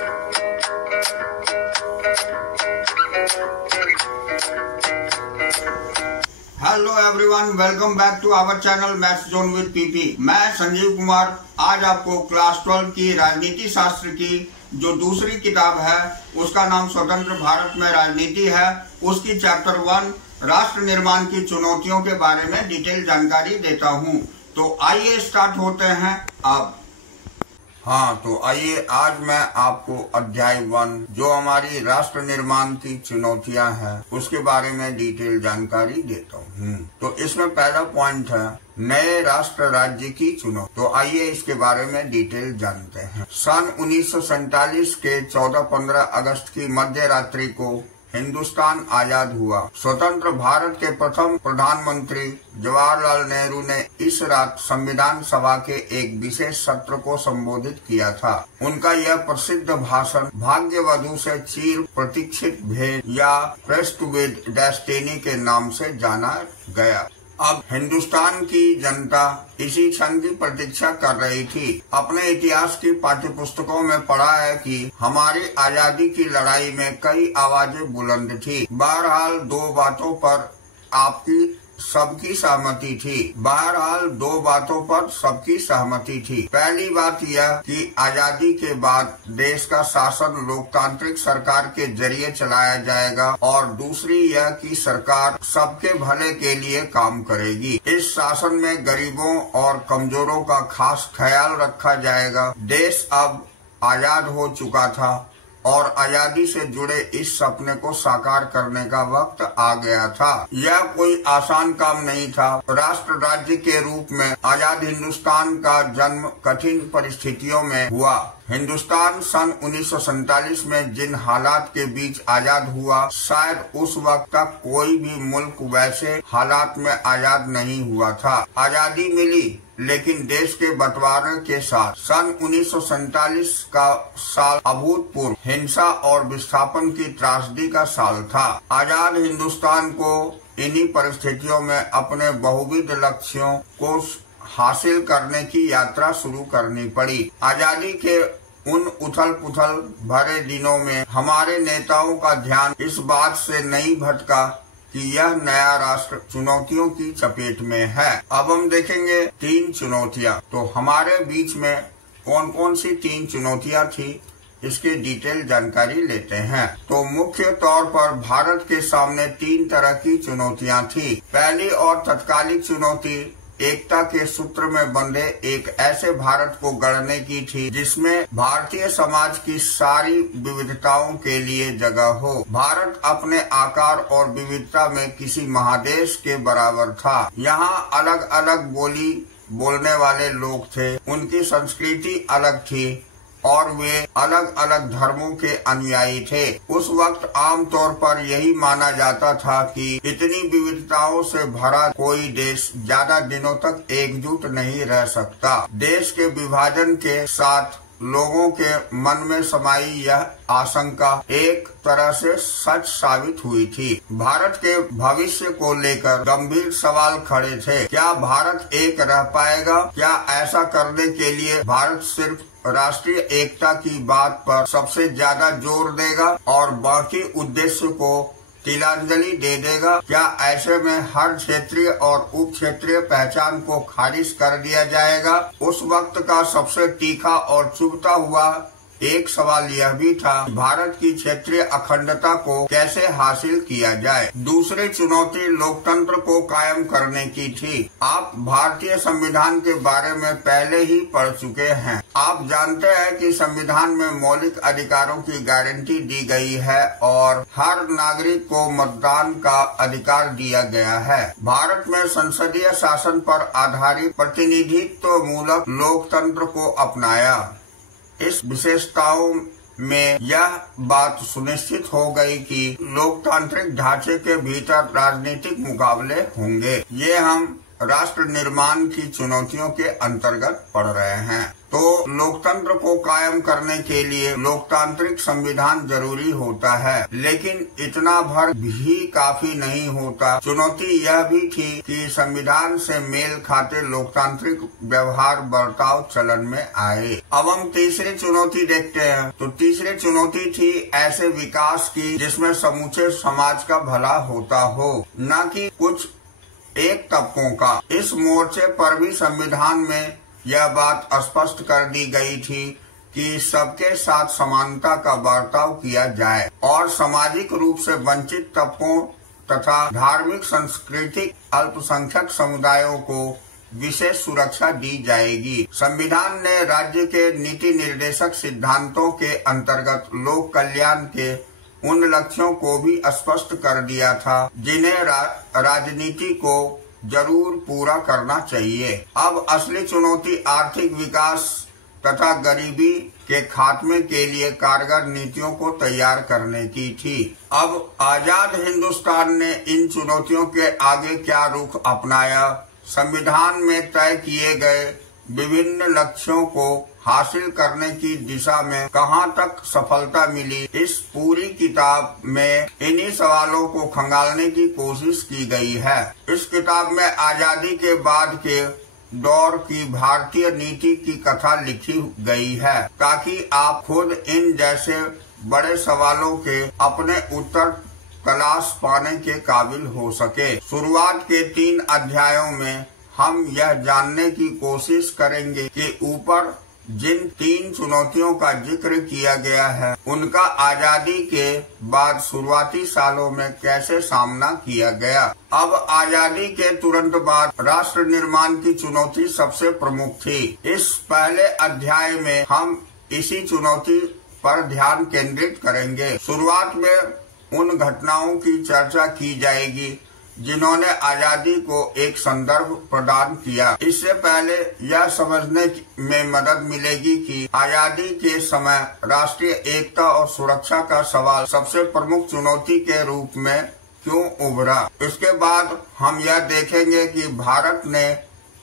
Hello everyone, welcome back to our channel maths zone with PP. मैं संजीव कुमार आज आपको class 12 की राजनीति शास्त्र की जो दूसरी किताब है उसका नाम स्वतंत्र भारत में राजनीति है, उसकी चैप्टर 1 राष्ट्र निर्माण की चुनौतियों के बारे में डिटेल जानकारी देता हूं। तो आइए स्टार्ट होते हैं अब। तो आइए आज मैं आपको अध्याय 1 जो हमारी राष्ट्र निर्माण की चुनौतियां हैं उसके बारे में डिटेल जानकारी देता हूँ। तो इसमें पहला पॉइंट है नए राष्ट्र राज्य की चुनौती। तो आइए इसके बारे में डिटेल जानते हैं। सन 1947 के 14-15 अगस्त की मध्य रात्रि को हिंदुस्तान आजाद हुआ। स्वतंत्र भारत के प्रथम प्रधानमंत्री जवाहरलाल नेहरू ने इस रात संविधान सभा के एक विशेष सत्र को संबोधित किया था। उनका यह प्रसिद्ध भाषण भाग्यवधु से चिर प्रतीक्षित भेंट या फेस्ट विद डेस्टिनी के नाम से जाना गया। अब हिंदुस्तान की जनता इसी क्षण की प्रतीक्षा कर रही थी। अपने इतिहास की पाठ्यपुस्तकों में पढ़ा है कि हमारी आजादी की लड़ाई में कई आवाजें बुलंद थी। बहरहाल दो बातों पर सबकी सहमति थी। पहली बात यह कि आजादी के बाद देश का शासन लोकतांत्रिक सरकार के जरिए चलाया जाएगा और दूसरी यह कि सरकार सबके भले के लिए काम करेगी। इस शासन में गरीबों और कमजोरों का खास ख्याल रखा जाएगा। देश अब आजाद हो चुका था और आजादी से जुड़े इस सपने को साकार करने का वक्त आ गया था। यह कोई आसान काम नहीं था। राष्ट्र राज्य के रूप में आजाद हिंदुस्तान का जन्म कठिन परिस्थितियों में हुआ। हिंदुस्तान सन 1947 में जिन हालात के बीच आजाद हुआ, शायद उस वक्त तक कोई भी मुल्क वैसे हालात में आजाद नहीं हुआ था। आजादी मिली लेकिन देश के बंटवारे के साथ। सन 1947 का साल अभूतपूर्व हिंसा और विस्थापन की त्रासदी का साल था। आजाद हिंदुस्तान को इन्हीं परिस्थितियों में अपने बहुविध लक्ष्यों को हासिल करने की यात्रा शुरू करनी पड़ी। आजादी के उन उथल पुथल भरे दिनों में हमारे नेताओं का ध्यान इस बात से नहीं भटका कि यह नया राष्ट्र चुनौतियों की चपेट में है। अब हम देखेंगे 3 चुनौतियां। तो हमारे बीच में कौन कौन सी 3 चुनौतियां थी इसकी डिटेल जानकारी लेते हैं। तो मुख्य तौर पर भारत के सामने 3 तरह की चुनौतियां थी। पहली और तत्कालिक चुनौती एकता के सूत्र में बंधे एक ऐसे भारत को गढ़ने की थी जिसमें भारतीय समाज की सारी विविधताओं के लिए जगह हो। भारत अपने आकार और विविधता में किसी महादेश के बराबर था। यहाँ अलग अलग बोली बोलने वाले लोग थे, उनकी संस्कृति अलग थी और वे अलग अलग धर्मों के अनुयायी थे। उस वक्त आमतौर पर यही माना जाता था कि इतनी विविधताओं से भरा कोई देश ज्यादा दिनों तक एकजुट नहीं रह सकता। देश के विभाजन के साथ लोगों के मन में समाई यह आशंका एक तरह से सच साबित हुई थी। भारत के भविष्य को लेकर गंभीर सवाल खड़े थे। क्या भारत एक रह पाएगा? क्या ऐसा करने के लिए भारत सिर्फ राष्ट्रीय एकता की बात पर सबसे ज्यादा जोर देगा और बाकी उद्देश्य को तिलांजलि दे देगा? क्या ऐसे में हर क्षेत्रीय और उप क्षेत्रीय पहचान को खारिज कर दिया जाएगा? उस वक्त का सबसे तीखा और चुभता हुआ एक सवाल यह भी था भारत की क्षेत्रीय अखंडता को कैसे हासिल किया जाए। दूसरी चुनौती लोकतंत्र को कायम करने की थी। आप भारतीय संविधान के बारे में पहले ही पढ़ चुके हैं। आप जानते हैं कि संविधान में मौलिक अधिकारों की गारंटी दी गई है और हर नागरिक को मतदान का अधिकार दिया गया है। भारत में संसदीय शासन पर आधारित प्रतिनिधित्व मूलक लोकतंत्र को अपनाया। इस विशेषताओं में यह बात सुनिश्चित हो गई कि लोकतांत्रिक ढांचे के भीतर राजनीतिक मुकाबले होंगे। ये हम राष्ट्र निर्माण की चुनौतियों के अंतर्गत पढ़ रहे हैं। तो लोकतंत्र को कायम करने के लिए लोकतांत्रिक संविधान जरूरी होता है, लेकिन इतना भर भी काफी नहीं होता। चुनौती यह भी थी कि संविधान से मेल खाते लोकतांत्रिक व्यवहार बर्ताव चलन में आए। अब हम तीसरी चुनौती देखते हैं। तो तीसरी चुनौती थी ऐसे विकास की जिसमें समूचे समाज का भला होता हो, न कि कुछ एक तबकों का। इस मोर्चे पर भी संविधान में यह बात स्पष्ट कर दी गई थी कि सबके साथ समानता का बर्ताव किया जाए और सामाजिक रूप से वंचित तबकों तथा धार्मिक सांस्कृतिक अल्पसंख्यक समुदायों को विशेष सुरक्षा दी जाएगी। संविधान ने राज्य के नीति निर्देशक सिद्धांतों के अंतर्गत लोक कल्याण के उन लक्ष्यों को भी स्पष्ट कर दिया था जिन्हें राजनीति को जरूर पूरा करना चाहिए। अब असली चुनौती आर्थिक विकास तथा गरीबी के खात्मे के लिए कारगर नीतियों को तैयार करने की थी। अब आजाद हिंदुस्तान ने इन चुनौतियों के आगे क्या रुख अपनाया, संविधान में तय किए गए विभिन्न लक्ष्यों को हासिल करने की दिशा में कहां तक सफलता मिली, इस पूरी किताब में इन्हीं सवालों को खंगालने की कोशिश की गई है। इस किताब में आजादी के बाद के दौर की भारतीय नीति की कथा लिखी गई है ताकि आप खुद इन जैसे बड़े सवालों के अपने उत्तर तलाश पाने के काबिल हो सके। शुरुआत के 3 अध्यायों में हम यह जानने की कोशिश करेंगे कि ऊपर जिन 3 चुनौतियों का जिक्र किया गया है उनका आजादी के बाद शुरुआती सालों में कैसे सामना किया गया। अब आजादी के तुरंत बाद राष्ट्र निर्माण की चुनौती सबसे प्रमुख थी। इस पहले अध्याय में हम इसी चुनौती पर ध्यान केंद्रित करेंगे। शुरुआत में उन घटनाओं की चर्चा की जाएगी जिन्होंने आजादी को एक संदर्भ प्रदान किया। इससे पहले यह समझने में मदद मिलेगी कि आजादी के समय राष्ट्रीय एकता और सुरक्षा का सवाल सबसे प्रमुख चुनौती के रूप में क्यों उभरा। इसके बाद हम यह देखेंगे कि भारत ने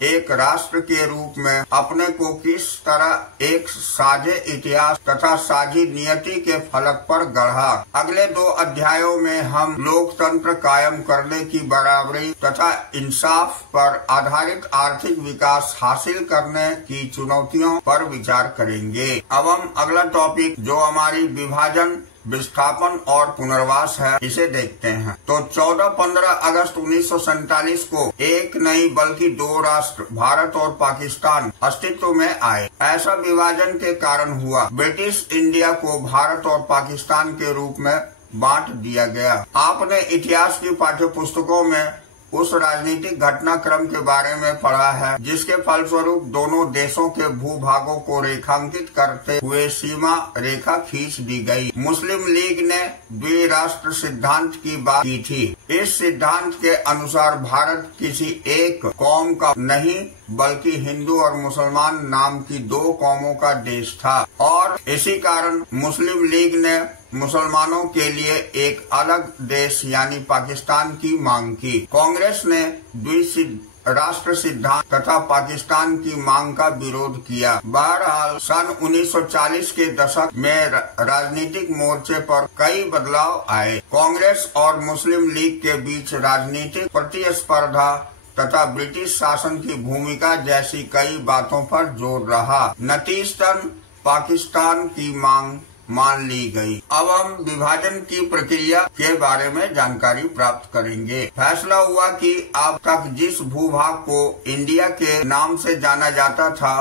एक राष्ट्र के रूप में अपने को किस तरह एक साझे इतिहास तथा साझी नियति के फलक पर गढ़ा। अगले 2 अध्यायों में हम लोकतंत्र कायम करने की बराबरी तथा इंसाफ पर आधारित आर्थिक विकास हासिल करने की चुनौतियों पर विचार करेंगे। अब हम अगला टॉपिक जो हमारी विभाजन, विस्थापन और पुनर्वास है, इसे देखते हैं। तो 14-15 अगस्त 1947 को एक नहीं बल्कि 2 राष्ट्र भारत और पाकिस्तान अस्तित्व में आए। ऐसा विभाजन के कारण हुआ ब्रिटिश इंडिया को भारत और पाकिस्तान के रूप में बांट दिया गया। आपने इतिहास की पाठ्य पुस्तकों में उस राजनीतिक घटनाक्रम के बारे में पढ़ा है जिसके फलस्वरूप दोनों देशों के भूभागों को रेखांकित करते हुए सीमा रेखा खींच दी गई। मुस्लिम लीग ने द्विराष्ट्र सिद्धांत की बात की थी। इस सिद्धांत के अनुसार भारत किसी एक कौम का नहीं बल्कि हिंदू और मुसलमान नाम की 2 कौमों का देश था और इसी कारण मुस्लिम लीग ने मुसलमानों के लिए एक अलग देश यानी पाकिस्तान की मांग की। कांग्रेस ने द्विराष्ट्र सिद्धांत तथा पाकिस्तान की मांग का विरोध किया। बहरहाल सन 1940 के दशक में राजनीतिक मोर्चे पर कई बदलाव आए। कांग्रेस और मुस्लिम लीग के बीच राजनीतिक प्रतिस्पर्धा तथा ब्रिटिश शासन की भूमिका जैसी कई बातों पर जोर रहा। नतीजतन पाकिस्तान की मांग मान ली गई। अब हम विभाजन की प्रक्रिया के बारे में जानकारी प्राप्त करेंगे। फैसला हुआ कि अब तक जिस भूभाग को इंडिया के नाम से जाना जाता था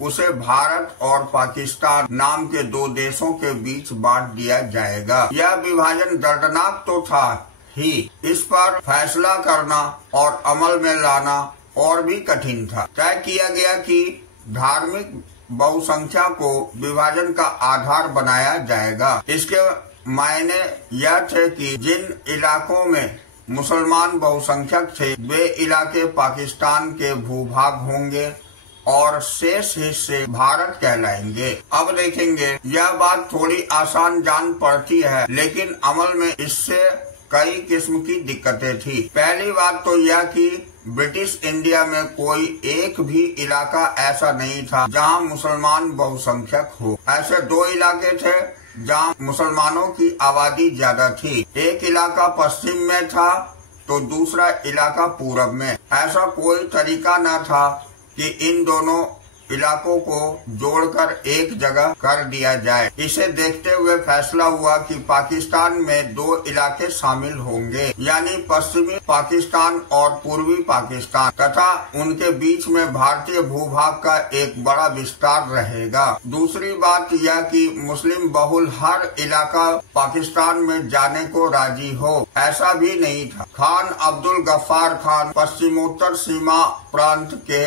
उसे भारत और पाकिस्तान नाम के 2 देशों के बीच बांट दिया जाएगा। यह विभाजन दर्दनाक तो था ही, इस पर फैसला करना और अमल में लाना और भी कठिन था। तय किया गया कि धार्मिक बहुसंख्या को विभाजन का आधार बनाया जाएगा। इसके मायने यह थे कि जिन इलाकों में मुसलमान बहुसंख्यक थे वे इलाके पाकिस्तान के भूभाग होंगे और शेष हिस्से भारत कहलाएंगे। अब देखेंगे यह बात थोड़ी आसान जान पड़ती है लेकिन अमल में इससे कई किस्म की दिक्कतें थी। पहली बात तो यह कि ब्रिटिश इंडिया में कोई एक भी इलाका ऐसा नहीं था जहां मुसलमान बहुसंख्यक हो। ऐसे 2 इलाके थे जहां मुसलमानों की आबादी ज्यादा थी। एक इलाका पश्चिम में था तो दूसरा इलाका पूरब में। ऐसा कोई तरीका न था कि इन दोनों इलाकों को जोड़कर एक जगह कर दिया जाए। इसे देखते हुए फैसला हुआ कि पाकिस्तान में 2 इलाके शामिल होंगे, यानी पश्चिमी पाकिस्तान और पूर्वी पाकिस्तान, तथा उनके बीच में भारतीय भूभाग का एक बड़ा विस्तार रहेगा। दूसरी बात यह कि मुस्लिम बहुल हर इलाका पाकिस्तान में जाने को राजी हो, ऐसा भी नहीं था। खान अब्दुल गफ्फार खान पश्चिमोत्तर सीमा प्रांत के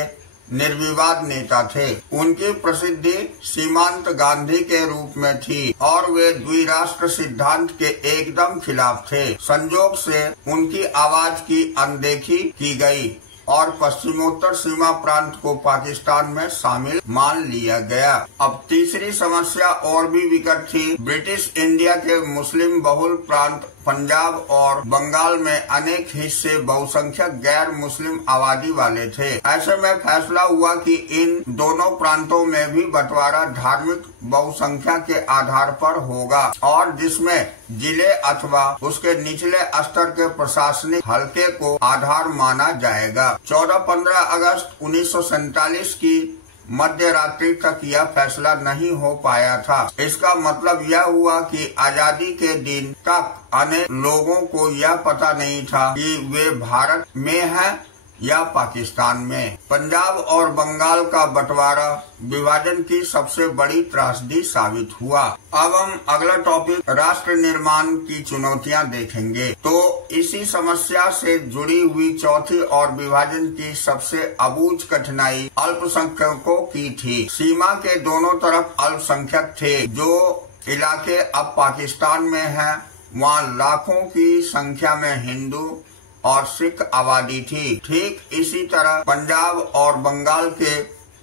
निर्विवाद नेता थे। उनकी प्रसिद्धि सीमांत गांधी के रूप में थी और वे द्विराष्ट्र सिद्धांत के एकदम खिलाफ थे। संजोग से उनकी आवाज की अनदेखी की गई और पश्चिमोत्तर सीमा प्रांत को पाकिस्तान में शामिल मान लिया गया। अब तीसरी समस्या और भी विकट थी। ब्रिटिश इंडिया के मुस्लिम बहुल प्रांत पंजाब और बंगाल में अनेक हिस्से बहुसंख्यक गैर मुस्लिम आबादी वाले थे। ऐसे में फैसला हुआ कि इन दोनों प्रांतों में भी बंटवारा धार्मिक बहुसंख्या के आधार पर होगा और जिसमें जिले अथवा उसके निचले स्तर के प्रशासनिक हलके को आधार माना जाएगा। 14-15 अगस्त 1947 की मध्य रात्रि तक यह फैसला नहीं हो पाया था। इसका मतलब यह हुआ कि आजादी के दिन तक अनेक लोगों को यह पता नहीं था कि वे भारत में हैं या पाकिस्तान में। पंजाब और बंगाल का बंटवारा विभाजन की सबसे बड़ी त्रासदी साबित हुआ। अब हम अगला टॉपिक राष्ट्र निर्माण की चुनौतियां देखेंगे। तो इसी समस्या से जुड़ी हुई चौथी और विभाजन की सबसे अबूझ कठिनाई अल्पसंख्यकों की थी। सीमा के दोनों तरफ अल्पसंख्यक थे। जो इलाके अब पाकिस्तान में हैं, वहाँ लाखों की संख्या में हिंदू और सिख आबादी थी। ठीक इसी तरह पंजाब और बंगाल के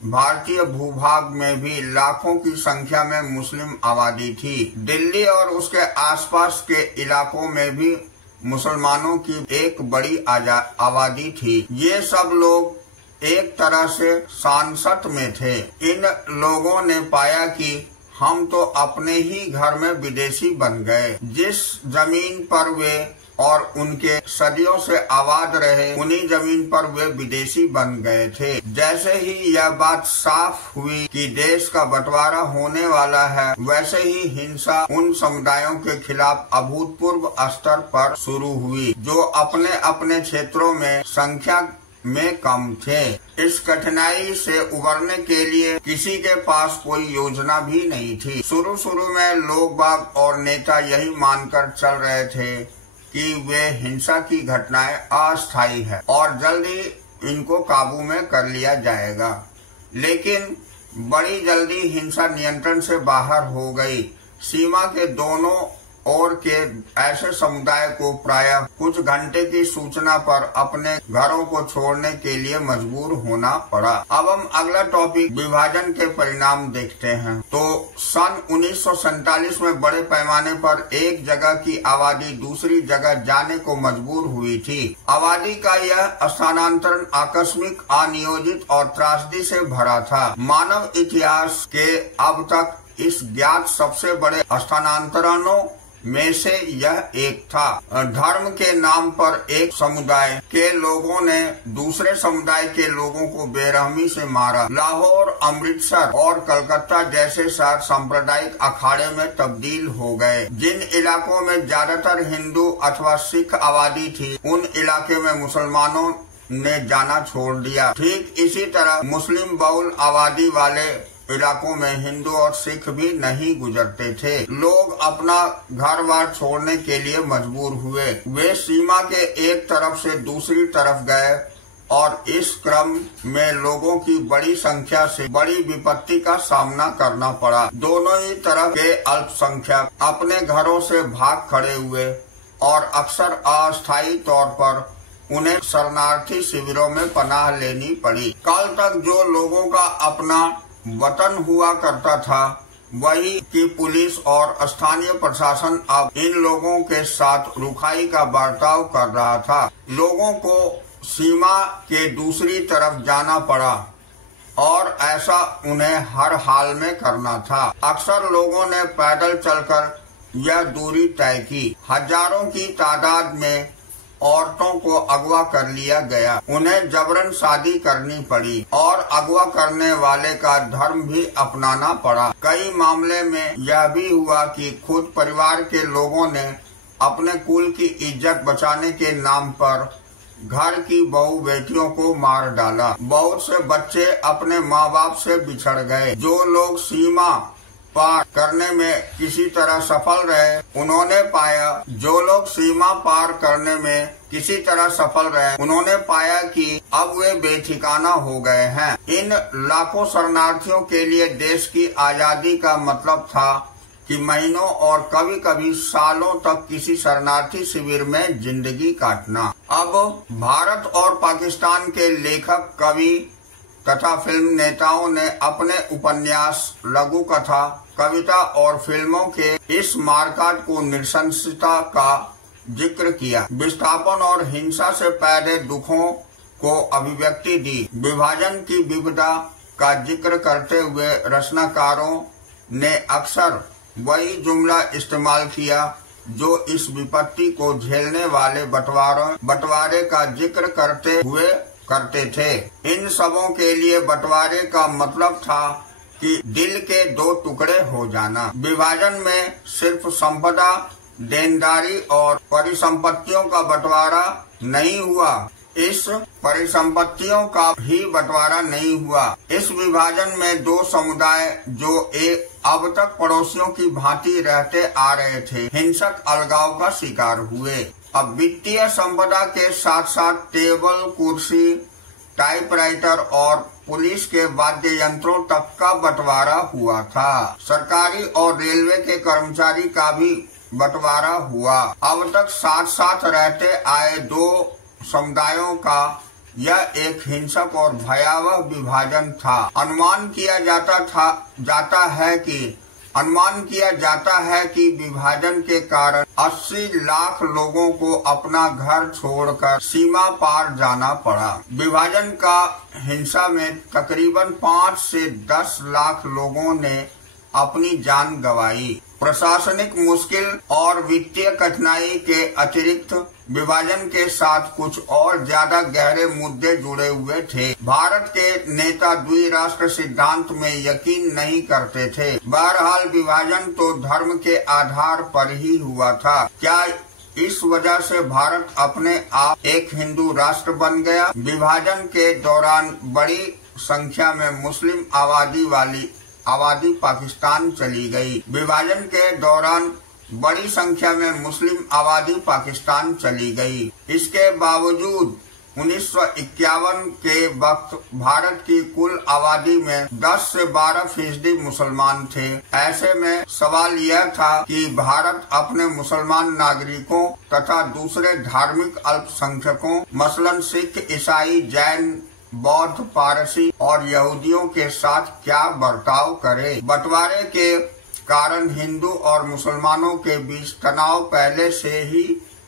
भारतीय भूभाग में भी लाखों की संख्या में मुस्लिम आबादी थी। दिल्ली और उसके आसपास के इलाकों में भी मुसलमानों की एक बड़ी आबादी थी। ये सब लोग एक तरह से सांसत में थे। इन लोगों ने पाया कि हम तो अपने ही घर में विदेशी बन गए। जिस जमीन पर वे और उनके सदियों से आबाद रहे, उन्हीं जमीन पर वे विदेशी बन गए थे। जैसे ही यह बात साफ हुई कि देश का बंटवारा होने वाला है, वैसे ही हिंसा उन समुदायों के खिलाफ अभूतपूर्व स्तर पर शुरू हुई जो अपने अपने क्षेत्रों में संख्या में कम थे। इस कठिनाई से उबरने के लिए किसी के पास कोई योजना भी नहीं थी। शुरू में लोग बाग और नेता यही मानकर चल रहे थे कि वे हिंसा की घटनाएं अस्थायी है और जल्दी इनको काबू में कर लिया जाएगा। लेकिन बड़ी जल्दी हिंसा नियंत्रण से बाहर हो गई। सीमा के दोनों ओर के ऐसे समुदाय को प्रायः कुछ घंटे की सूचना पर अपने घरों को छोड़ने के लिए मजबूर होना पड़ा। अब हम अगला टॉपिक विभाजन के परिणाम देखते हैं। तो सन 1947 में बड़े पैमाने पर एक जगह की आबादी दूसरी जगह जाने को मजबूर हुई थी। आबादी का यह स्थानांतरण आकस्मिक, अनियोजित और त्रासदी से भरा था। मानव इतिहास के अब तक इस ज्ञात सबसे बड़े स्थानांतरणों में से यह एक था। धर्म के नाम पर एक समुदाय के लोगों ने दूसरे समुदाय के लोगों को बेरहमी से मारा। लाहौर, अमृतसर और कलकत्ता जैसे शहर सांप्रदायिक अखाड़े में तब्दील हो गए। जिन इलाकों में ज्यादातर हिंदू अथवा सिख आबादी थी, उन इलाके में मुसलमानों ने जाना छोड़ दिया। ठीक इसी तरह मुस्लिम बहुल आबादी वाले इलाकों में हिंदू और सिख भी नहीं गुजरते थे। लोग अपना घर बार छोड़ने के लिए मजबूर हुए। वे सीमा के एक तरफ से दूसरी तरफ गए और इस क्रम में लोगों की बड़ी संख्या से बड़ी विपत्ति का सामना करना पड़ा। दोनों ही तरफ के अल्पसंख्यक अपने घरों से भाग खड़े हुए और अक्सर अस्थायी तौर पर उन्हें शरणार्थी शिविरों में पनाह लेनी पड़ी। कल तक जो लोगों का अपना वतन हुआ करता था, वही की पुलिस और स्थानीय प्रशासन अब इन लोगों के साथ रुखाई का बर्ताव कर रहा था। लोगों को सीमा के दूसरी तरफ जाना पड़ा और ऐसा उन्हें हर हाल में करना था। अक्सर लोगों ने पैदल चलकर यह दूरी तय की। हजारों की तादाद में औरतों को अगवा कर लिया गया, उन्हें जबरन शादी करनी पड़ी और अगवा करने वाले का धर्म भी अपनाना पड़ा। कई मामले में यह भी हुआ कि खुद परिवार के लोगों ने अपने कुल की इज्जत बचाने के नाम पर घर की बहू बेटियों को मार डाला। बहुत से बच्चे अपने माँ बाप से बिछड़ गए। जो लोग सीमा पार करने में किसी तरह सफल रहे, उन्होंने पाया कि अब वे बेठिकाना हो गए हैं। इन लाखों शरणार्थियों के लिए देश की आजादी का मतलब था कि महीनों और कभी कभी सालों तक किसी शरणार्थी शिविर में जिंदगी काटना। अब भारत और पाकिस्तान के लेखक, कवि तथा फिल्म नेताओं ने अपने उपन्यास, लघु कथा, कविता और फिल्मों के इस मारकाट को नृशंसता का जिक्र किया। विस्थापन और हिंसा से पैदा दुखों को अभिव्यक्ति दी। विभाजन की विपदा का जिक्र करते हुए रचनाकारों ने अक्सर वही जुमला इस्तेमाल किया जो इस विपत्ति को झेलने वाले बंटवारे का जिक्र करते हुए करते थे। इन सबों के लिए बंटवारे का मतलब था कि दिल के दो टुकड़े हो जाना। विभाजन में सिर्फ संपदा, देनदारी और परिसंपत्तियों का बंटवारा नहीं हुआ, इस परिसंपत्तियों का ही बंटवारा नहीं हुआ। इस विभाजन में दो समुदाय जो अब तक पड़ोसियों की भांति रहते आ रहे थे, हिंसक अलगाव का शिकार हुए। अब वित्तीय संपदा के साथ साथ टेबल, कुर्सी, टाइपराइटर और पुलिस के वाद्य यंत्रों तक का बंटवारा हुआ था। सरकारी और रेलवे के कर्मचारी का भी बंटवारा हुआ। अब तक साथ साथ रहते आए दो समुदायों का यह एक हिंसक और भयावह विभाजन था। अनुमान किया जाता है कि विभाजन के कारण 80 लाख लोगों को अपना घर छोड़कर सीमा पार जाना पड़ा। विभाजन का हिंसा में तकरीबन 5 से 10 लाख लोगों ने अपनी जान गंवाई। प्रशासनिक मुश्किल और वित्तीय कठिनाई के अतिरिक्त विभाजन के साथ कुछ और ज्यादा गहरे मुद्दे जुड़े हुए थे। भारत के नेता द्विराष्ट्र सिद्धांत में यकीन नहीं करते थे। बहरहाल विभाजन तो धर्म के आधार पर ही हुआ था। क्या इस वजह से भारत अपने आप एक हिंदू राष्ट्र बन गया? विभाजन के दौरान बड़ी संख्या में मुस्लिम आबादी पाकिस्तान चली गई। विभाजन के दौरान बड़ी संख्या में मुस्लिम आबादी पाकिस्तान चली गई। इसके बावजूद 1951 के वक्त भारत की कुल आबादी में 10 से 12% मुसलमान थे। ऐसे में सवाल यह था कि भारत अपने मुसलमान नागरिकों तथा दूसरे धार्मिक अल्पसंख्यकों मसलन सिख, ईसाई, जैन, बौद्ध, पारसी और यहूदियों के साथ क्या बर्ताव करे। बंटवारे के कारण हिंदू और मुसलमानों के बीच तनाव पहले से ही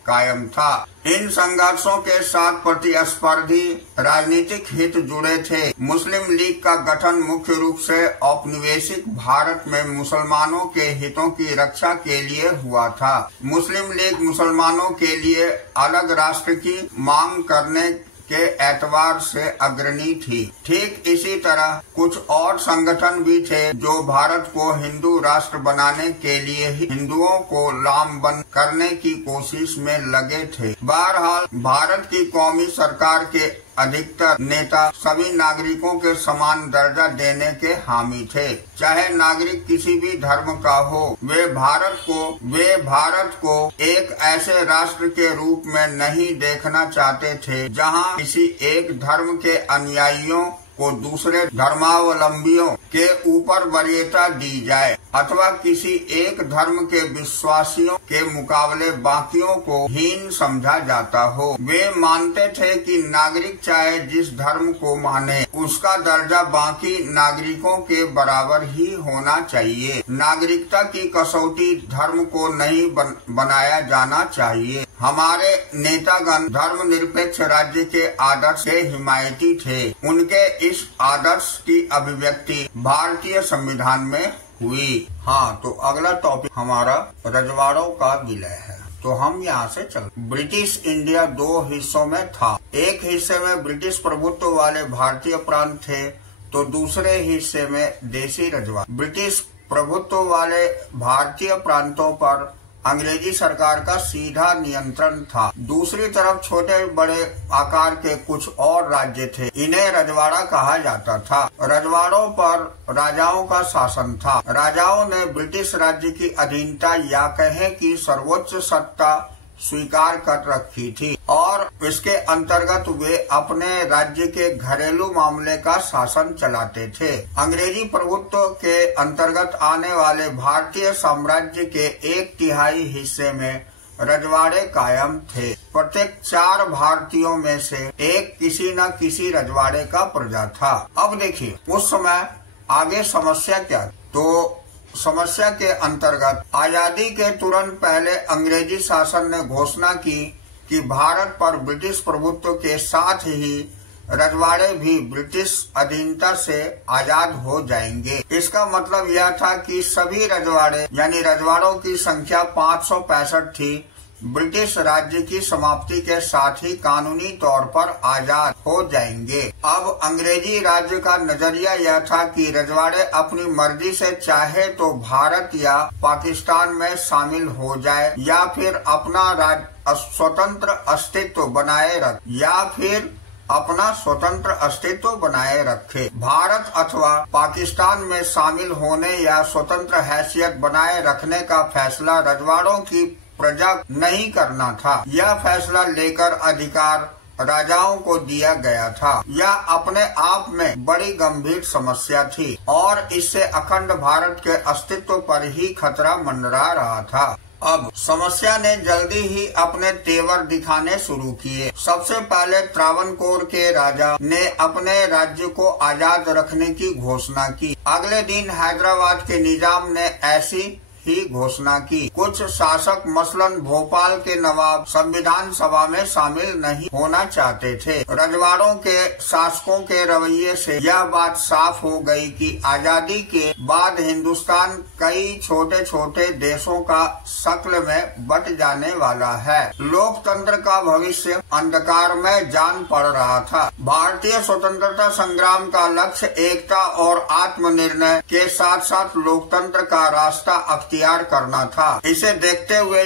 कायम था। इन संघर्षों के साथ प्रतिस्पर्धी राजनीतिक हित जुड़े थे। मुस्लिम लीग का गठन मुख्य रूप से औपनिवेशिक भारत में मुसलमानों के हितों की रक्षा के लिए हुआ था। मुस्लिम लीग मुसलमानों के लिए अलग राष्ट्र की मांग करने के एतबार से अग्रणी थी। ठीक इसी तरह कुछ और संगठन भी थे जो भारत को हिंदू राष्ट्र बनाने के लिए ही हिंदुओं को लामबंद करने की कोशिश में लगे थे। बहरहाल भारत की कौमी सरकार के अधिकतर नेता सभी नागरिकों के समान दर्जा देने के हामी थे। चाहे नागरिक किसी भी धर्म का हो, वे भारत को एक ऐसे राष्ट्र के रूप में नहीं देखना चाहते थे जहां किसी एक धर्म के अनुयायियों को दूसरे धर्मावलंबियों के ऊपर वरीयता दी जाए अथवा किसी एक धर्म के विश्वासियों के मुकाबले बाकियों को हीन समझा जाता हो। वे मानते थे कि नागरिक चाहे जिस धर्म को माने, उसका दर्जा बाकी नागरिकों के बराबर ही होना चाहिए। नागरिकता की कसौटी धर्म को नहीं बनाया जाना चाहिए। हमारे नेतागण धर्मनिरपेक्ष राज्य के आदर्श के हिमायती थे। उनके इस आदर्श की अभिव्यक्ति भारतीय संविधान में हुई। हाँ, तो अगला टॉपिक हमारा रजवाड़ों का विलय है। तो हम यहाँ से चल। ब्रिटिश इंडिया दो हिस्सों में था। एक हिस्से में ब्रिटिश प्रभुत्व वाले भारतीय प्रांत थे, तो दूसरे हिस्से में देसी रजवाड़े। ब्रिटिश प्रभुत्व वाले भारतीय प्रांतों पर अंग्रेजी सरकार का सीधा नियंत्रण था। दूसरी तरफ छोटे बड़े आकार के कुछ और राज्य थे, इन्हें रजवाड़ा कहा जाता था। रजवाड़ों पर राजाओं का शासन था। राजाओं ने ब्रिटिश राज्य की अधीनता या कहें कि सर्वोच्च सत्ता स्वीकार कर रखी थी और इसके अंतर्गत वे अपने राज्य के घरेलू मामले का शासन चलाते थे। अंग्रेजी प्रभुत्व के अंतर्गत आने वाले भारतीय साम्राज्य के 1/3 हिस्से में रजवाड़े कायम थे। प्रत्येक 4 भारतीयों में से एक किसी न किसी रजवाड़े का प्रजा था। अब देखिए उस समय आगे समस्या क्या, तो समस्या के अंतर्गत आजादी के तुरंत पहले अंग्रेजी शासन ने घोषणा की कि भारत पर ब्रिटिश प्रभुत्व के साथ ही रजवाड़े भी ब्रिटिश अधीनता से आजाद हो जाएंगे। इसका मतलब यह था कि सभी रजवाड़े यानी रजवाड़ों की संख्या 565 थी, ब्रिटिश राज्य की समाप्ति के साथ ही कानूनी तौर पर आजाद हो जाएंगे। अब अंग्रेजी राज्य का नजरिया यह था कि रजवाड़े अपनी मर्जी से चाहे तो भारत या पाकिस्तान में शामिल हो जाए या फिर अपना स्वतंत्र अस्तित्व बनाए रखे। भारत अथवा पाकिस्तान में शामिल होने या स्वतंत्र हैसियत बनाए रखने का फैसला रजवाड़ों की प्रजा नहीं करना था। यह फैसला लेकर अधिकार राजाओं को दिया गया था। यह अपने आप में बड़ी गंभीर समस्या थी और इससे अखंड भारत के अस्तित्व पर ही खतरा मंडरा रहा था। अब समस्या ने जल्दी ही अपने तेवर दिखाने शुरू किए। सबसे पहले त्रावणकोर के राजा ने अपने राज्य को आजाद रखने की घोषणा की। अगले दिन हैदराबाद के निजाम ने ऐसी ही घोषणा की। कुछ शासक मसलन भोपाल के नवाब संविधान सभा में शामिल नहीं होना चाहते थे। रजवाड़ों के शासकों के रवैये से यह बात साफ हो गई कि आजादी के बाद हिंदुस्तान कई छोटे छोटे देशों का शक्ल में बट जाने वाला है। लोकतंत्र का भविष्य अंधकार में जान पड़ रहा था। भारतीय स्वतंत्रता संग्राम का लक्ष्य एकता और आत्मनिर्णय के साथ साथ लोकतंत्र का रास्ता अख्तियार करना था। इसे देखते हुए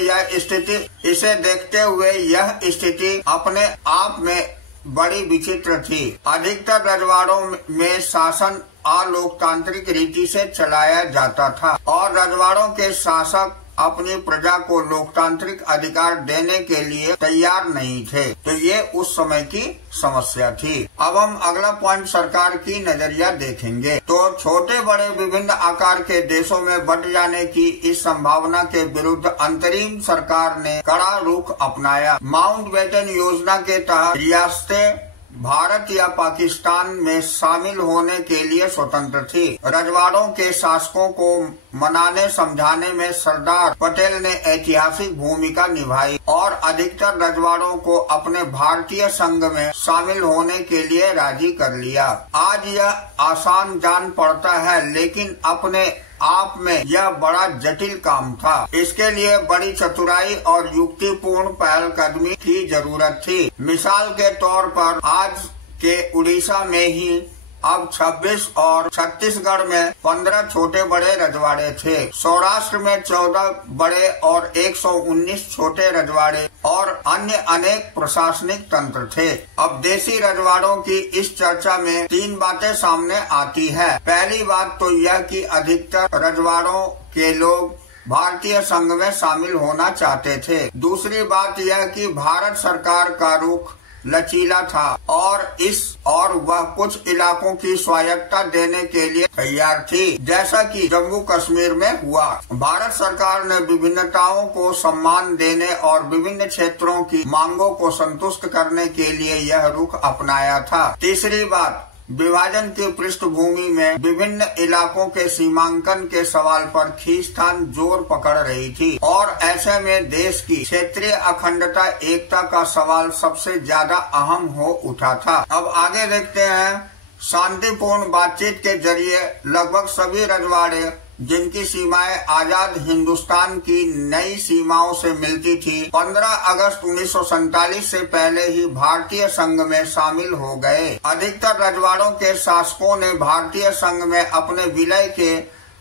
यह स्थिति अपने आप में बड़ी विचित्र थी। अधिकतर रजवाड़ों में शासन अलोकतांत्रिक रीति से चलाया जाता था और रजवाड़ों के शासक अपनी प्रजा को लोकतांत्रिक अधिकार देने के लिए तैयार नहीं थे। तो ये उस समय की समस्या थी। अब हम अगला पॉइंट सरकार की नजरिया देखेंगे। तो छोटे बड़े विभिन्न आकार के देशों में बट जाने की इस संभावना के विरुद्ध अंतरिम सरकार ने कड़ा रुख अपनाया। माउंटबेटन योजना के तहत रियासतें भारत या पाकिस्तान में शामिल होने के लिए स्वतंत्र थी। रजवाड़ों के शासकों को मनाने समझाने में सरदार पटेल ने ऐतिहासिक भूमिका निभाई और अधिकतर रजवाड़ों को अपने भारतीय संघ में शामिल होने के लिए राजी कर लिया। आज यह आसान जान पड़ता है, लेकिन अपने आप में यह बड़ा जटिल काम था। इसके लिए बड़ी चतुराई और युक्तिपूर्ण पहलकदमी की जरूरत थी। मिसाल के तौर पर आज के उड़ीसा में ही अब 26 और छत्तीसगढ़ में 15 छोटे बड़े रजवाड़े थे। सौराष्ट्र में 14 बड़े और 119 छोटे रजवाड़े और अन्य अनेक प्रशासनिक तंत्र थे। अब देसी रजवाड़ों की इस चर्चा में 3 बातें सामने आती है। पहली बात तो यह कि अधिकतर रजवाड़ों के लोग भारतीय संघ में शामिल होना चाहते थे। दूसरी बात यह कि भारत सरकार का रुख लचीला था और वह कुछ इलाकों की स्वायत्तता देने के लिए तैयार थी, जैसा कि जम्मू कश्मीर में हुआ। भारत सरकार ने विभिन्नताओं को सम्मान देने और विभिन्न क्षेत्रों की मांगों को संतुष्ट करने के लिए यह रुख अपनाया था। तीसरी बात, विभाजन की पृष्ठभूमि में विभिन्न इलाकों के सीमांकन के सवाल पर खींचतान जोर पकड़ रही थी और ऐसे में देश की क्षेत्रीय अखंडता एकता का सवाल सबसे ज्यादा अहम हो उठा था। अब आगे देखते हैं। शांतिपूर्ण बातचीत के जरिए लगभग सभी रजवाड़े जिनकी सीमाएं आजाद हिंदुस्तान की नई सीमाओं से मिलती थी, 15 अगस्त 1947 से पहले ही भारतीय संघ में शामिल हो गए। अधिकतर रजवाड़ों के शासकों ने भारतीय संघ में अपने विलय के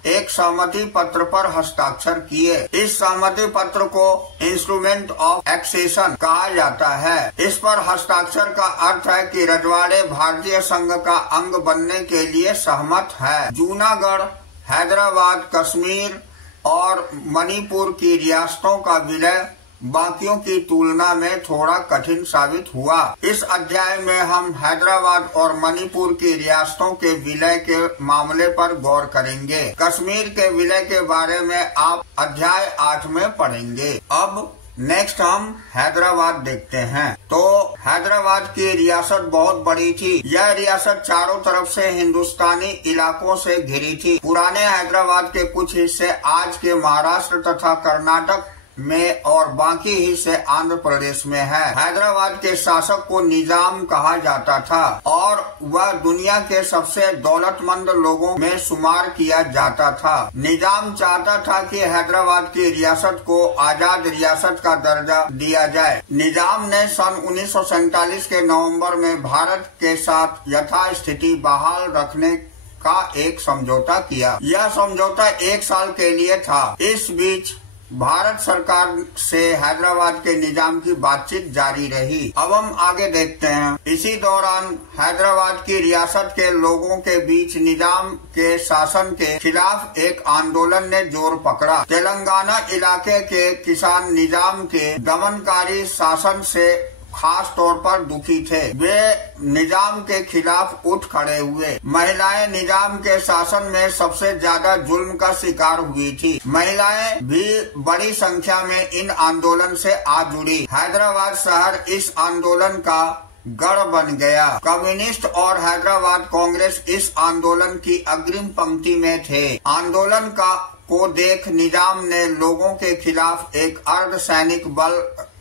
एक सहमति पत्र पर हस्ताक्षर किए। इस सहमति पत्र को इंस्ट्रूमेंट ऑफ एक्सेशन कहा जाता है। इस पर हस्ताक्षर का अर्थ है कि रजवाड़े भारतीय संघ का अंग बनने के लिए सहमत है। जूनागढ़, हैदराबाद, कश्मीर और मणिपुर की रियासतों का विलय बाकियों की तुलना में थोड़ा कठिन साबित हुआ। इस अध्याय में हम हैदराबाद और मणिपुर की रियासतों के विलय के मामले पर गौर करेंगे। कश्मीर के विलय के बारे में आप अध्याय 8 में पढ़ेंगे। अब नेक्स्ट हम हैदराबाद देखते हैं। तो हैदराबाद की रियासत बहुत बड़ी थी। यह रियासत चारों तरफ से हिंदुस्तानी इलाकों से घिरी थी। पुराने हैदराबाद के कुछ हिस्से आज के महाराष्ट्र तथा कर्नाटक में और बाकी हिस्से आंध्र प्रदेश में है। हैदराबाद के शासक को निजाम कहा जाता था और वह दुनिया के सबसे दौलतमंद लोगों में शुमार किया जाता था। निजाम चाहता था कि हैदराबाद की रियासत को आजाद रियासत का दर्जा दिया जाए। निजाम ने सन 1947 के नवंबर में भारत के साथ यथास्थिति बहाल रखने का एक समझौता किया। यह समझौता 1 साल के लिए था। इस बीच भारत सरकार से हैदराबाद के निजाम की बातचीत जारी रही। अब हम आगे देखते हैं। इसी दौरान हैदराबाद की रियासत के लोगों के बीच निजाम के शासन के खिलाफ एक आंदोलन ने जोर पकड़ा। तेलंगाना इलाके के किसान निजाम के दमनकारी शासन से खास तौर पर दुखी थे। वे निजाम के खिलाफ उठ खड़े हुए। महिलाएं निजाम के शासन में सबसे ज्यादा जुल्म का शिकार हुई थी। महिलाएं भी बड़ी संख्या में इन आंदोलन से आ जुड़ी। हैदराबाद शहर इस आंदोलन का गढ़ बन गया। कम्युनिस्ट और हैदराबाद कांग्रेस इस आंदोलन की अग्रिम पंक्ति में थे। आंदोलन को देख निजाम ने लोगों के खिलाफ एक अर्धसैनिक बल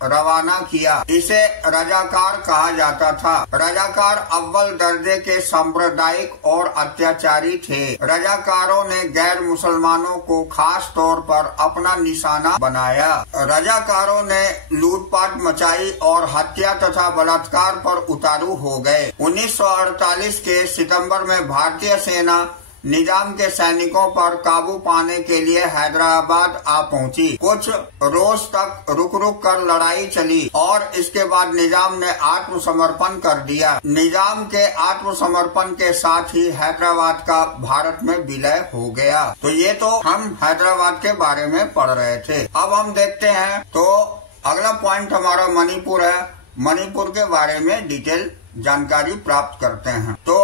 रवाना किया। इसे रजाकार कहा जाता था। रजाकार अव्वल दर्जे के सांप्रदायिक और अत्याचारी थे। रजाकारों ने गैर मुसलमानों को खास तौर पर अपना निशाना बनाया। रजाकारों ने लूटपाट मचाई और हत्या तथा बलात्कार पर उतारू हो गए। 1948 के सितंबर में भारतीय सेना निजाम के सैनिकों पर काबू पाने के लिए हैदराबाद आ पहुंची। कुछ रोज तक रुक रुक कर लड़ाई चली और इसके बाद निजाम ने आत्मसमर्पण कर दिया। निजाम के आत्मसमर्पण के साथ ही हैदराबाद का भारत में विलय हो गया। तो ये तो हम हैदराबाद के बारे में पढ़ रहे थे। अब हम देखते हैं तो अगला पॉइंट हमारा मणिपुर है। मणिपुर के बारे में डिटेल जानकारी प्राप्त करते हैं। तो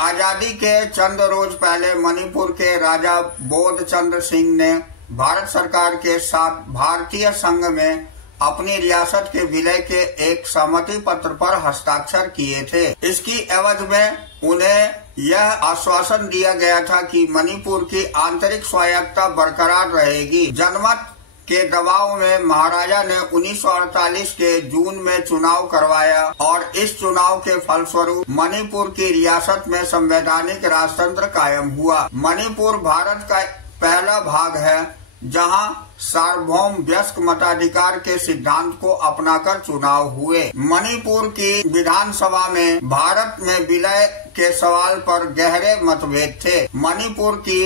आजादी के चंद रोज पहले मणिपुर के राजा बोध चंद्र सिंह ने भारत सरकार के साथ भारतीय संघ में अपनी रियासत के विलय के एक सहमति पत्र पर हस्ताक्षर किए थे। इसकी एवज में उन्हें यह आश्वासन दिया गया था कि मणिपुर की आंतरिक स्वायत्तता बरकरार रहेगी। जनमत के दबाव में महाराजा ने 1948 के जून में चुनाव करवाया और इस चुनाव के फलस्वरूप मणिपुर की रियासत में संवैधानिक राजतंत्र कायम हुआ। मणिपुर भारत का पहला भाग है जहां सार्वभौम वयस्क मताधिकार के सिद्धांत को अपनाकर चुनाव हुए। मणिपुर की विधानसभा में भारत में विलय के सवाल पर गहरे मतभेद थे। मणिपुर की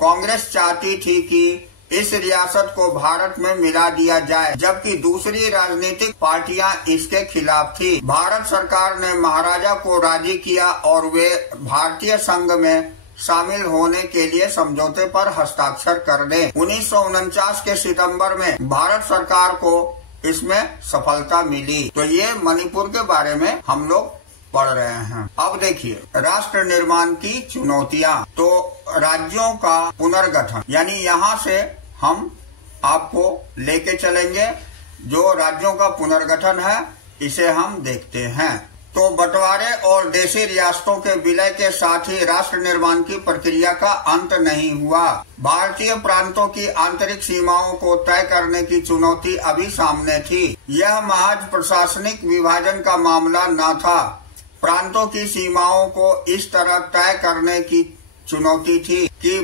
कांग्रेस चाहती थी कि इस रियासत को भारत में मिला दिया जाए, जबकि दूसरी राजनीतिक पार्टियां इसके खिलाफ थी। भारत सरकार ने महाराजा को राजी किया और वे भारतीय संघ में शामिल होने के लिए समझौते पर हस्ताक्षर कर दें। 1949 के सितंबर में भारत सरकार को इसमें सफलता मिली। तो ये मणिपुर के बारे में हम लोग पढ़ रहे हैं। अब देखिए राष्ट्र निर्माण की चुनौतियां। तो राज्यों का पुनर्गठन, यानी यहाँ से हम आपको लेके चलेंगे जो राज्यों का पुनर्गठन है, इसे हम देखते हैं। तो बंटवारे और देशी रियासतों के विलय के साथ ही राष्ट्र निर्माण की प्रक्रिया का अंत नहीं हुआ। भारतीय प्रांतों की आंतरिक सीमाओं को तय करने की चुनौती अभी सामने थी। यह महज प्रशासनिक विभाजन का मामला न था, प्रांतों की सीमाओं को इस तरह तय करने की चुनौती थी कि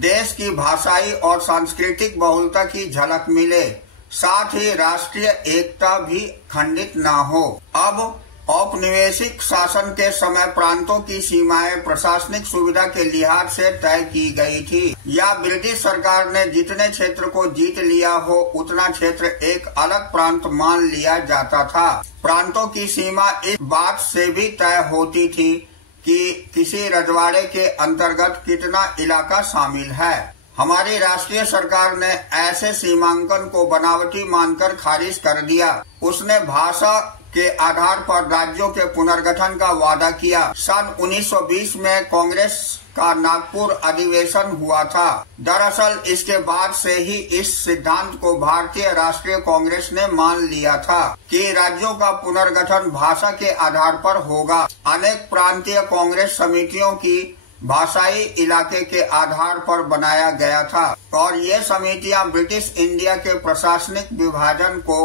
देश की भाषाई और सांस्कृतिक बहुलता की झलक मिले, साथ ही राष्ट्रीय एकता भी खंडित न हो। अब औपनिवेशिक शासन के समय प्रांतों की सीमाएं प्रशासनिक सुविधा के लिहाज से तय की गई थी, या ब्रिटिश सरकार ने जितने क्षेत्र को जीत लिया हो उतना क्षेत्र एक अलग प्रांत मान लिया जाता था। प्रांतों की सीमा इस बात से भी तय होती थी कि किसी रजवाड़े के अंतर्गत कितना इलाका शामिल है। हमारी राष्ट्रीय सरकार ने ऐसे सीमांकन को बनावटी मानकर खारिज कर दिया। उसने भाषा के आधार पर राज्यों के पुनर्गठन का वादा किया। सन 1920 में कांग्रेस का नागपुर अधिवेशन हुआ था। दरअसल इसके बाद से ही इस सिद्धांत को भारतीय राष्ट्रीय कांग्रेस ने मान लिया था कि राज्यों का पुनर्गठन भाषा के आधार पर होगा। अनेक प्रांतीय कांग्रेस समितियों की भाषाई इलाके के आधार पर बनाया गया था और ये समितियां ब्रिटिश इंडिया के प्रशासनिक विभाजन को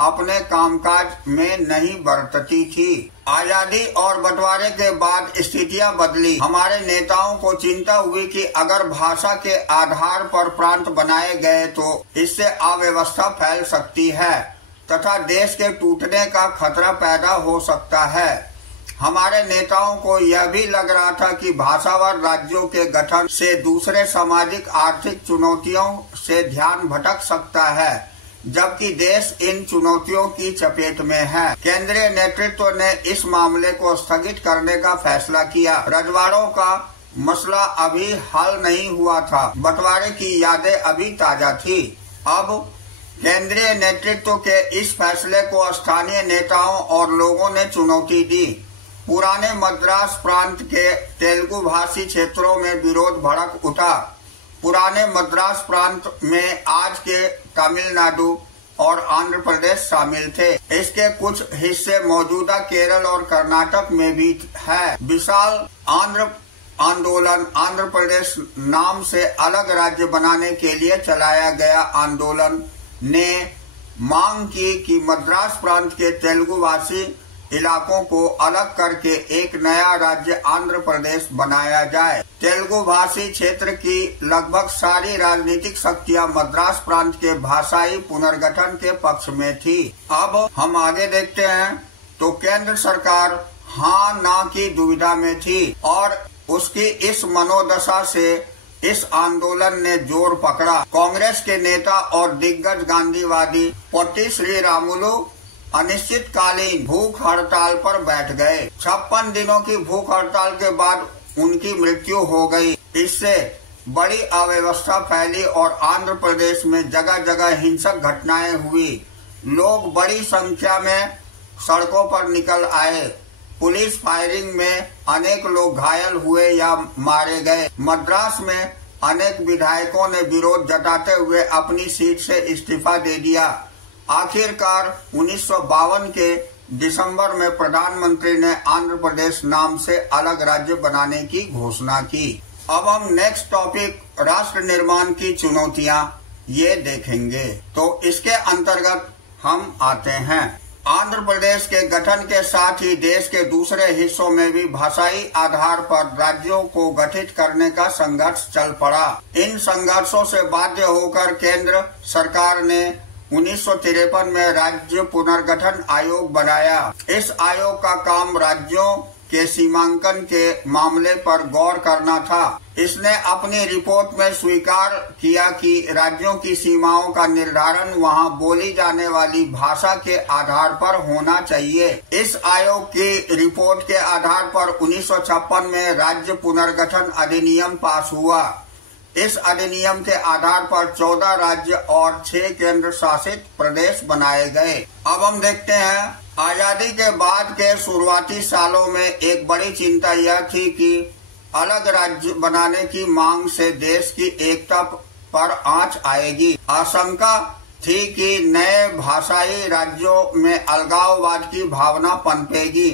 अपने कामकाज में नहीं बरतती थी। आजादी और बंटवारे के बाद स्थितियां बदली। हमारे नेताओं को चिंता हुई कि अगर भाषा के आधार पर प्रांत बनाए गए तो इससे अव्यवस्था फैल सकती है तथा देश के टूटने का खतरा पैदा हो सकता है। हमारे नेताओं को यह भी लग रहा था कि भाषावार राज्यों के गठन से दूसरे सामाजिक आर्थिक चुनौतियों से ध्यान भटक सकता है, जबकि देश इन चुनौतियों की चपेट में है। केंद्रीय नेतृत्व ने इस मामले को स्थगित करने का फैसला किया। रजवाड़ों का मसला अभी हल नहीं हुआ था, बंटवारे की यादें अभी ताजा थी। अब केंद्रीय नेतृत्व के इस फैसले को स्थानीय नेताओं और लोगों ने चुनौती दी। पुराने मद्रास प्रांत के तेलुगु भाषी क्षेत्रों में विरोध भड़क उठा। पुराने मद्रास प्रांत में आज के तमिलनाडु और आंध्र प्रदेश शामिल थे। इसके कुछ हिस्से मौजूदा केरल और कर्नाटक में भी है। विशाल आंध्र आंदोलन आंध्र प्रदेश नाम से अलग राज्य बनाने के लिए चलाया गया आंदोलन ने मांग की कि मद्रास प्रांत के तेलुगु भाषी इलाकों को अलग करके एक नया राज्य आंध्र प्रदेश बनाया जाए। तेलुगु भाषी क्षेत्र की लगभग सारी राजनीतिक शक्तियां मद्रास प्रांत के भाषाई पुनर्गठन के पक्ष में थी। अब हम आगे देखते हैं तो केंद्र सरकार हाँ ना की दुविधा में थी और उसकी इस मनोदशा से इस आंदोलन ने जोर पकड़ा। कांग्रेस के नेता और दिग्गज गांधीवादी पोट्टी श्रीरामुलु अनिश्चितकालीन भूख हड़ताल पर बैठ गए। 56 दिनों की भूख हड़ताल के बाद उनकी मृत्यु हो गई। इससे बड़ी अव्यवस्था फैली और आंध्र प्रदेश में जगह जगह हिंसक घटनाएं हुई। लोग बड़ी संख्या में सड़कों पर निकल आए। पुलिस फायरिंग में अनेक लोग घायल हुए या मारे गए। मद्रास में अनेक विधायकों ने विरोध जताते हुए अपनी सीट से इस्तीफा दे दिया। आखिरकार 1952 के दिसंबर में प्रधानमंत्री ने आंध्र प्रदेश नाम से अलग राज्य बनाने की घोषणा की। अब हम नेक्स्ट टॉपिक राष्ट्र निर्माण की चुनौतियां ये देखेंगे। तो इसके अंतर्गत हम आते हैं। आंध्र प्रदेश के गठन के साथ ही देश के दूसरे हिस्सों में भी भाषाई आधार पर राज्यों को गठित करने का संघर्ष चल पड़ा। इन संघर्षों से बाध्य होकर केंद्र सरकार ने 1953 में राज्य पुनर्गठन आयोग बनाया। इस आयोग का काम राज्यों के सीमांकन के मामले पर गौर करना था। इसने अपनी रिपोर्ट में स्वीकार किया कि राज्यों की सीमाओं का निर्धारण वहां बोली जाने वाली भाषा के आधार पर होना चाहिए। इस आयोग की रिपोर्ट के आधार पर 1956 में राज्य पुनर्गठन अधिनियम पास हुआ। इस अधिनियम के आधार पर 14 राज्य और 6 केंद्र शासित प्रदेश बनाए गए। अब हम देखते हैं आजादी के बाद के शुरुआती सालों में एक बड़ी चिंता यह थी कि अलग राज्य बनाने की मांग से देश की एकता पर आंच आएगी। आशंका थी कि नए भाषाई राज्यों में अलगाववाद की भावना पनपेगी।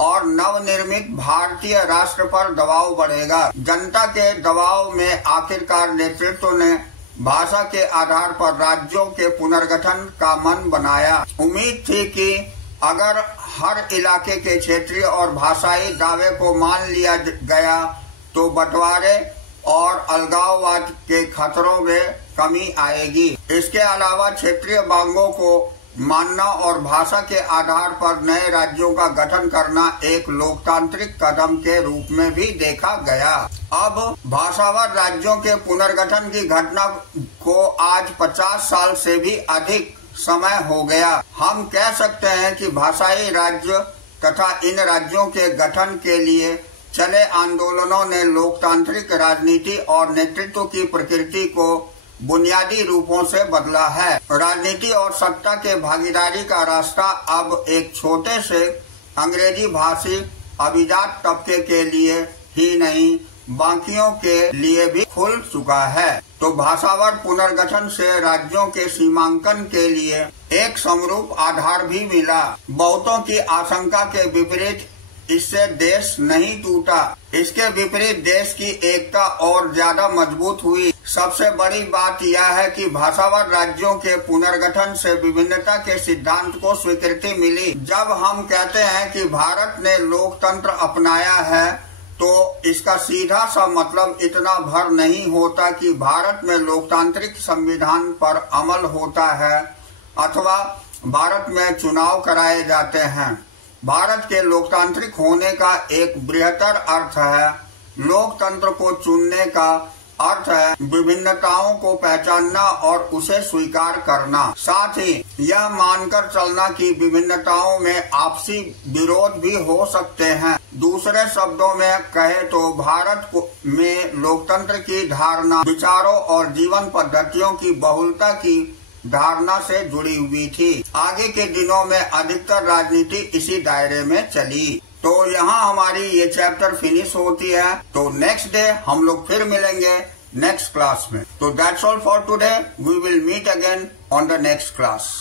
और नवनिर्मित भारतीय राष्ट्र पर दबाव बढ़ेगा। जनता के दबाव में आखिरकार नेतृत्व ने भाषा के आधार पर राज्यों के पुनर्गठन का मन बनाया। उम्मीद थी कि अगर हर इलाके के क्षेत्रीय और भाषाई दावे को मान लिया गया तो बंटवारे और अलगाववाद के खतरों में कमी आएगी। इसके अलावा क्षेत्रीय मांगों को मानना और भाषा के आधार पर नए राज्यों का गठन करना एक लोकतांत्रिक कदम के रूप में भी देखा गया। अब भाषावार राज्यों के पुनर्गठन की घटना को आज 50 साल से भी अधिक समय हो गया। हम कह सकते हैं कि भाषाई राज्य तथा इन राज्यों के गठन के लिए चले आंदोलनों ने लोकतांत्रिक राजनीति और नेतृत्व की प्रकृति को बुनियादी रूपों से बदला है। राजनीति और सत्ता के भागीदारी का रास्ता अब एक छोटे से अंग्रेजी भाषी अभिजात तबके के लिए ही नहीं बाकियों के लिए भी खुल चुका है। तो भाषावार पुनर्गठन से राज्यों के सीमांकन के लिए एक समरूप आधार भी मिला। बहुतों की आशंका के विपरीत इससे देश नहीं टूटा, इसके विपरीत देश की एकता और ज्यादा मजबूत हुई। सबसे बड़ी बात यह है कि भाषावार राज्यों के पुनर्गठन से विभिन्नता के सिद्धांत को स्वीकृति मिली। जब हम कहते हैं कि भारत ने लोकतंत्र अपनाया है तो इसका सीधा सा मतलब इतना भर नहीं होता कि भारत में लोकतांत्रिक संविधान पर अमल होता है अथवा भारत में चुनाव कराए जाते हैं। भारत के लोकतांत्रिक होने का एक बृहत्तर अर्थ है। लोकतंत्र को चुनने का अर्थ है विभिन्नताओं को पहचानना और उसे स्वीकार करना, साथ ही यह मानकर चलना कि विभिन्नताओं में आपसी विरोध भी हो सकते हैं। दूसरे शब्दों में कहे तो भारत में लोकतंत्र की धारणा विचारों और जीवन पद्धतियों की बहुलता की धारणा से जुड़ी हुई थी। आगे के दिनों में अधिकतर राजनीति इसी दायरे में चली। तो यहाँ हमारी ये चैप्टर फिनिश होती है। तो नेक्स्ट डे हम लोग फिर मिलेंगे नेक्स्ट क्लास में। तो that's all for today. We will meet again on the next class.